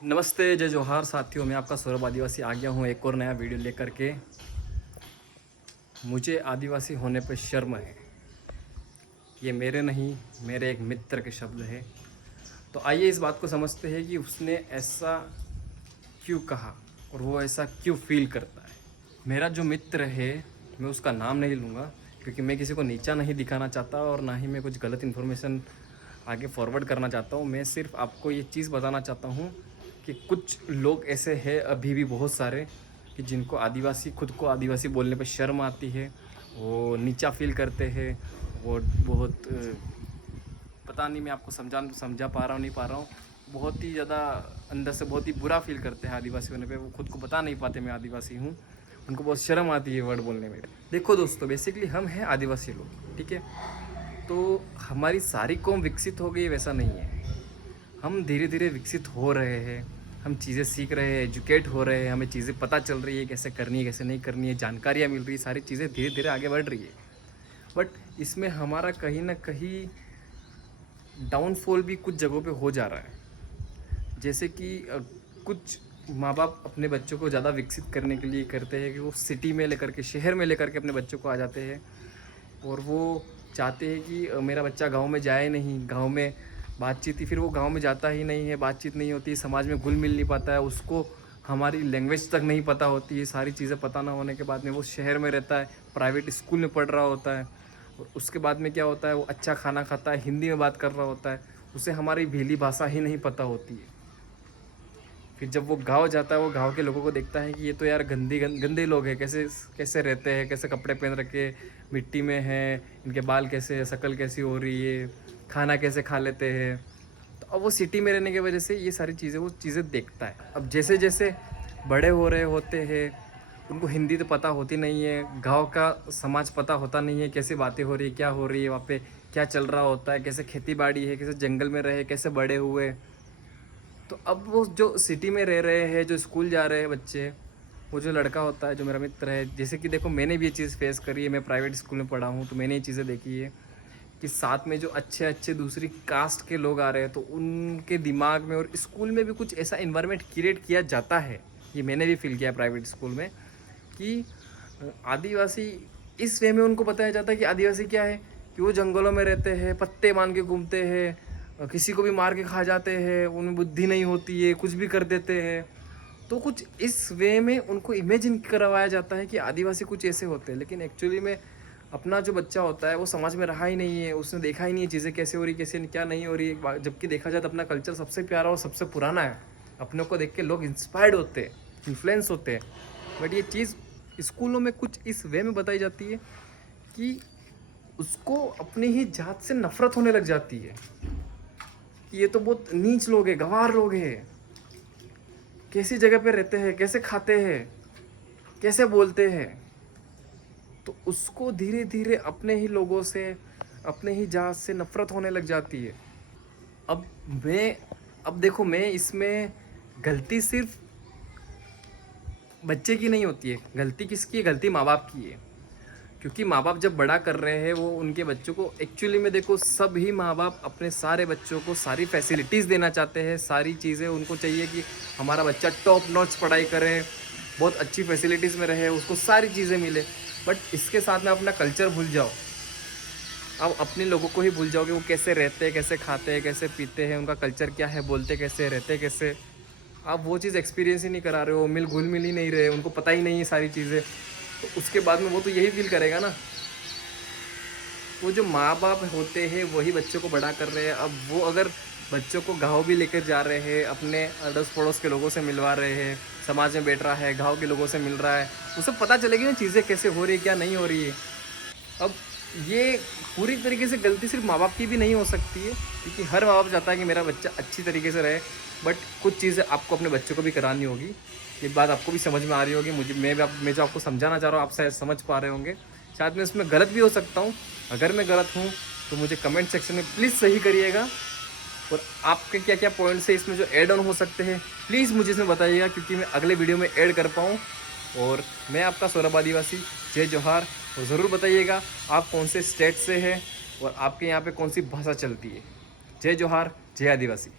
नमस्ते, जय जोहार साथियों। मैं आपका सौरभ आदिवासी आ गया हूँ एक और नया वीडियो लेकर के। मुझे आदिवासी होने पे शर्म है। ये मेरे नहीं, मेरे एक मित्र के शब्द है। तो आइए इस बात को समझते हैं कि उसने ऐसा क्यों कहा और वो ऐसा क्यों फील करता है। मेरा जो मित्र है, मैं उसका नाम नहीं लूँगा क्योंकि मैं किसी को नीचा नहीं दिखाना चाहता और ना ही मैं कुछ गलत इन्फॉर्मेशन आगे फॉरवर्ड करना चाहता हूँ। मैं सिर्फ आपको ये चीज़ बताना चाहता हूँ कि कुछ लोग ऐसे हैं अभी भी बहुत सारे कि जिनको आदिवासी, खुद को आदिवासी बोलने पे शर्म आती है, वो नीचा फील करते हैं। वो बहुत पता नहीं मैं आपको समझा पा रहा हूँ नहीं पा रहा हूँ। बहुत ही ज़्यादा अंदर से बहुत ही बुरा फील करते हैं आदिवासी होने पे। वो खुद को बता नहीं पाते मैं आदिवासी हूँ। उनको बहुत शर्म आती है वर्ड बोलने में। देखो दोस्तों, बेसिकली हम हैं आदिवासी लोग, ठीक है। तो हमारी सारी कौम विकसित हो गई वैसा नहीं है। हम धीरे धीरे विकसित हो रहे हैं। हम चीज़ें सीख रहे हैं, एजुकेट हो रहे हैं, हमें चीज़ें पता चल रही है कैसे करनी है कैसे नहीं करनी है, जानकारियाँ मिल रही है, सारी चीज़ें धीरे धीरे आगे बढ़ रही है। बट इसमें हमारा कहीं ना कहीं डाउनफॉल भी कुछ जगहों पे हो जा रहा है। जैसे कि कुछ माँ बाप अपने बच्चों को ज़्यादा विकसित करने के लिए करते हैं कि वो सिटी में लेकर के, शहर में लेकर के अपने बच्चों को आ जाते हैं। और वो चाहते हैं कि मेरा बच्चा गांव में जाए नहीं, गांव में बातचीत ही, फिर वो गांव में जाता ही नहीं है, बातचीत नहीं होती, समाज में घुल मिल नहीं पाता है, उसको हमारी लैंग्वेज तक नहीं पता होती है। सारी चीज़ें पता ना होने के बाद में वो शहर में रहता है, प्राइवेट स्कूल में पढ़ रहा होता है। और उसके बाद में क्या होता है, वो अच्छा खाना खाता है, हिंदी में बात कर रहा होता है, उसे हमारी भीली भाषा ही नहीं पता होती है। फिर जब वो गांव जाता है, वो गांव के लोगों को देखता है कि ये तो यार गंदे लोग हैं, कैसे कैसे रहते हैं, कैसे कपड़े पहन रखे, मिट्टी में हैं, इनके बाल कैसे है, शक्ल कैसी हो रही है, खाना कैसे खा लेते हैं। तो अब वो सिटी में रहने की वजह से ये सारी चीज़ें, वो चीज़ें देखता है। अब जैसे जैसे बड़े हो रहे होते हैं, उनको हिंदी तो पता होती नहीं है, गांव का समाज पता होता नहीं है, कैसे बातें हो रही है, क्या हो रही है वहाँ पे, क्या चल रहा होता है, कैसे खेती बाड़ी है, कैसे जंगल में रहे, कैसे बड़े हुए। तो अब वो जो सिटी में रह रहे हैं, जो स्कूल जा रहे हैं बच्चे, वो जो लड़का होता है जो मेरा मित्र है, जैसे कि देखो मैंने भी ये चीज़ फेस करी है, मैं प्राइवेट स्कूल में पढ़ा हूँ तो मैंने ये चीज़ें देखी है कि साथ में जो अच्छे अच्छे दूसरी कास्ट के लोग आ रहे हैं तो उनके दिमाग में और स्कूल में भी कुछ ऐसा इन्वायरमेंट क्रिएट किया जाता है। ये मैंने भी फील किया प्राइवेट स्कूल में कि आदिवासी, इस वे में उनको बताया जाता है कि आदिवासी क्या है, कि वो जंगलों में रहते हैं, पत्ते मान के घूमते हैं, किसी को भी मार के खा जाते हैं, उनमें बुद्धि नहीं होती है, कुछ भी कर देते हैं। तो कुछ इस वे में उनको इमेजिन करवाया जाता है कि आदिवासी कुछ ऐसे होते हैं। लेकिन एक्चुअली में अपना जो बच्चा होता है वो समाज में रहा ही नहीं है, उसने देखा ही नहीं है चीज़ें कैसे हो रही, कैसे क्या नहीं हो रही है। जबकि देखा जाए तो अपना कल्चर सबसे प्यारा और सबसे पुराना है। अपनों को देख के लोग इंस्पायर्ड होते हैं, इन्फ्लुएंस होते हैं। बट ये चीज़ स्कूलों में कुछ इस वे में बताई जाती है कि उसको अपनी ही जात से नफरत होने लग जाती है कि ये तो बहुत नीच लोग हैं, गंवार लोग हैं, कैसी जगह पे रहते हैं, कैसे खाते हैं, कैसे बोलते हैं। तो उसको धीरे धीरे अपने ही लोगों से, अपने ही जात से नफरत होने लग जाती है। अब मैं, अब देखो, मैं इसमें गलती सिर्फ बच्चे की नहीं होती है, गलती किसकी है, गलती माँ बाप की है। क्योंकि माँ बाप जब बड़ा कर रहे हैं वो उनके बच्चों को, एक्चुअली में देखो सभी माँ बाप अपने सारे बच्चों को सारी फैसिलिटीज़ देना चाहते हैं, सारी चीज़ें उनको चाहिए कि हमारा बच्चा टॉप नॉच पढ़ाई करे, बहुत अच्छी फैसिलिटीज़ में रहे, उसको सारी चीज़ें मिले। बट इसके साथ में अपना कल्चर भूल जाओ, अब अपने लोगों को ही भूल जाओगे, वो कैसे रहते हैं, कैसे खाते हैं, कैसे पीते हैं, उनका कल्चर क्या है, बोलते कैसे, रहते कैसे। आप वो चीज़ एक्सपीरियंस ही नहीं करा रहे हो, घुल मिल ही नहीं रहे, उनको पता ही नहीं है सारी चीज़ें। तो उसके बाद में वो तो यही फील करेगा ना। वो जो माँ बाप होते हैं वही बच्चों को बड़ा कर रहे हैं। अब वो अगर बच्चों को गाँव भी लेकर जा रहे हैं, अपने अड़ोस पड़ोस के लोगों से मिलवा रहे हैं, समाज में बैठ रहा है, गाँव के लोगों से मिल रहा है, उसे पता चलेगी ना चीज़ें कैसे हो रही है, क्या नहीं हो रही है। अब ये पूरी तरीके से गलती सिर्फ माँ बाप की भी नहीं हो सकती है, क्योंकि हर माँ बाप चाहता है कि मेरा बच्चा अच्छी तरीके से रहे। बट कुछ चीज़ें आपको अपने बच्चों को भी करानी होगी। ये बात आपको भी समझ में आ रही होगी, मुझे, मैं जो आपको समझाना चाह रहा हूँ आप शायद समझ पा रहे होंगे। शायद मैं इसमें गलत भी हो सकता हूँ। अगर मैं गलत हूँ तो मुझे कमेंट सेक्शन में प्लीज़ सही करिएगा। और आपके क्या क्या पॉइंट्स है इसमें जो ऐड ऑन हो सकते हैं, प्लीज़ मुझे इसमें बताइएगा, क्योंकि मैं अगले वीडियो में ऐड कर पाऊँ। और मैं आपका सौरभ आदिवासी, जय जोहार। और ज़रूर बताइएगा आप कौन से स्टेट से हैं और आपके यहाँ पे कौन सी भाषा चलती है। जय जोहार, जय आदिवासी।